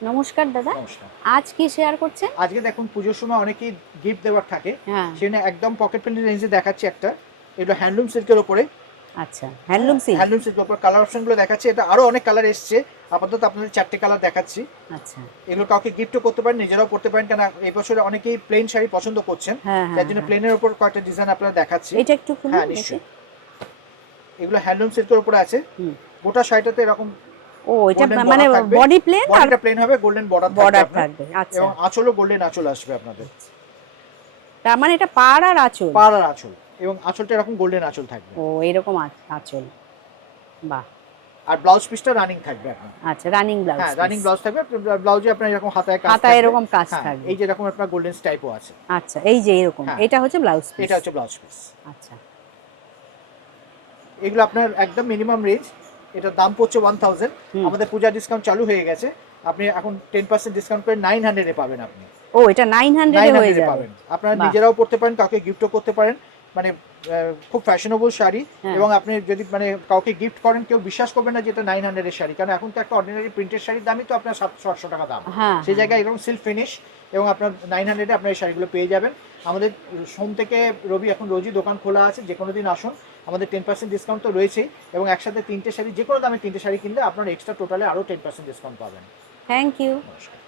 নমস্কার দাদা। নমস্কার। আজ কি শেয়ার করছেন? আজকে দেখুন পুজোর সময় অনেকেই গিফট দেওয়ার থাকে। হ্যাঁ। সেজন্য একদম পকেট ফ্রেন্ডলি রেঞ্জে দেখাচ্ছি একটা। এটা হ্যান্ডলুম সিল্কের উপরে। আচ্ছা, হ্যাঁ, হ্যান্ডলুম সিল্ক। হ্যান্ডলুম সিল্কের উপর কালার অপশনগুলো দেখাচ্ছি। এটা আরো অনেক কালার এসছে। আপাতত আপনাদের 4টে কালার দেখাচ্ছি। আচ্ছা। এগুলো কাউকে গিফটও করতে পারেন, নিজেরাও পড়তে পারেন। কেন এই বছরে অনেকেই প্লেন শাড়ি পছন্দ করছেন। হ্যাঁ, যার হ্যাঁ, জন্য হ্যাঁ। প্লেনের উপর কয়েকটা ডিজাইন আপনারা দেখাচ্ছি। এটা একটু খুলুন হ্যাঁ, দেখি। নিশ্চয়ই। এগুলো হ্যান্ডলুম সিল্কের উপরে আছে। হুম। গোটা শাড়িটাতে এরকম ও এটা গোল্ডেন মানে বর্ডার থাকবে। বডি প্লেন আর বডিটা প্লেন হবে, গোল্ডেন বর্ডার থাকবে বর্ডার আপনার। থাকবে। আচ্ছা। এবং আঁচলও গোল্ডেন আঁচল আসবে আপনাদের। তার মানে এটা পাড় আর আঁচল। পাড় আর আঁচল, এবং আঁচলটা এরকম গোল্ডেন আঁচল থাকবে। ও এরকম আঁচল। বাহ! আর ব্লাউজ পিসটা রানিং থাকবে আপনার। আচ্ছা, রানিং ব্লাউজ হ্যাঁ, রানিং পিস। ব্লাউজ থাকবে। ব্লাউজে আপনার এরকম হাতায় কাজ হাতায় থাকবে। এরকম কাজ হ্যাঁ, থাকবে। এই যে এরকম আপনার গোল্ডেন স্টাইপও আছে। আচ্ছা, এই যে এরকম। হ্যাঁ, এটা হচ্ছে ব্লাউজ পিস। এটা হচ্ছে ব্লাউজ পিস। আচ্ছা। এগুলো আপনার একদম মিনিমাম রেঞ্জ। এটার দাম পড়ছে 1000। হুম। আমাদের পূজা ডিসকাউন্ট চালু হয়ে গেছে। আপনি এখন 10% ডিসকাউন্ট করে 900 এ পাবেন আপনি। ও এটা 900 এ হয়ে 900 এ যাবে। পাবেন। আপনারা বাহ! নিজেরাও পড়তে পারেন, কাউকে গিফটও করতে পারেন। মানে খুব ফ্যাশনেবল শাড়ি। হ্যাঁ। এবং আপনি যদি মানে কাউকে গিফট করেন, কেউ বিশ্বাস করবে না যে এটা 900 এর শাড়ি। কারণ এখন তো একটা অর্ডিনারি প্রিন্টের শাড়ির দামই তো আপনার 700-800 টাকা দাম। হ্যাঁ, সেই হ্যাঁ। জায়গায় এরকম সিল্ক ফিনিশ এবং আপনার 900 এ আপনার এই শাড়িগুলো পেয়ে যাবেন। আমাদের সোম থেকে রবি এখন রোজই দোকান খোলা আছে, যে কোনো দিন আসুন। আমাদের 10% ডিসকাউন্ট তো রয়েছেই, এবং একসাথে 3টে শাড়ি, যে কোনো দামে 3টে শাড়ি কিনলে আপনার এক্সট্রা টোটালে আরও 10% ডিসকাউন্ট পাবেন। Thank you. নমস্কার।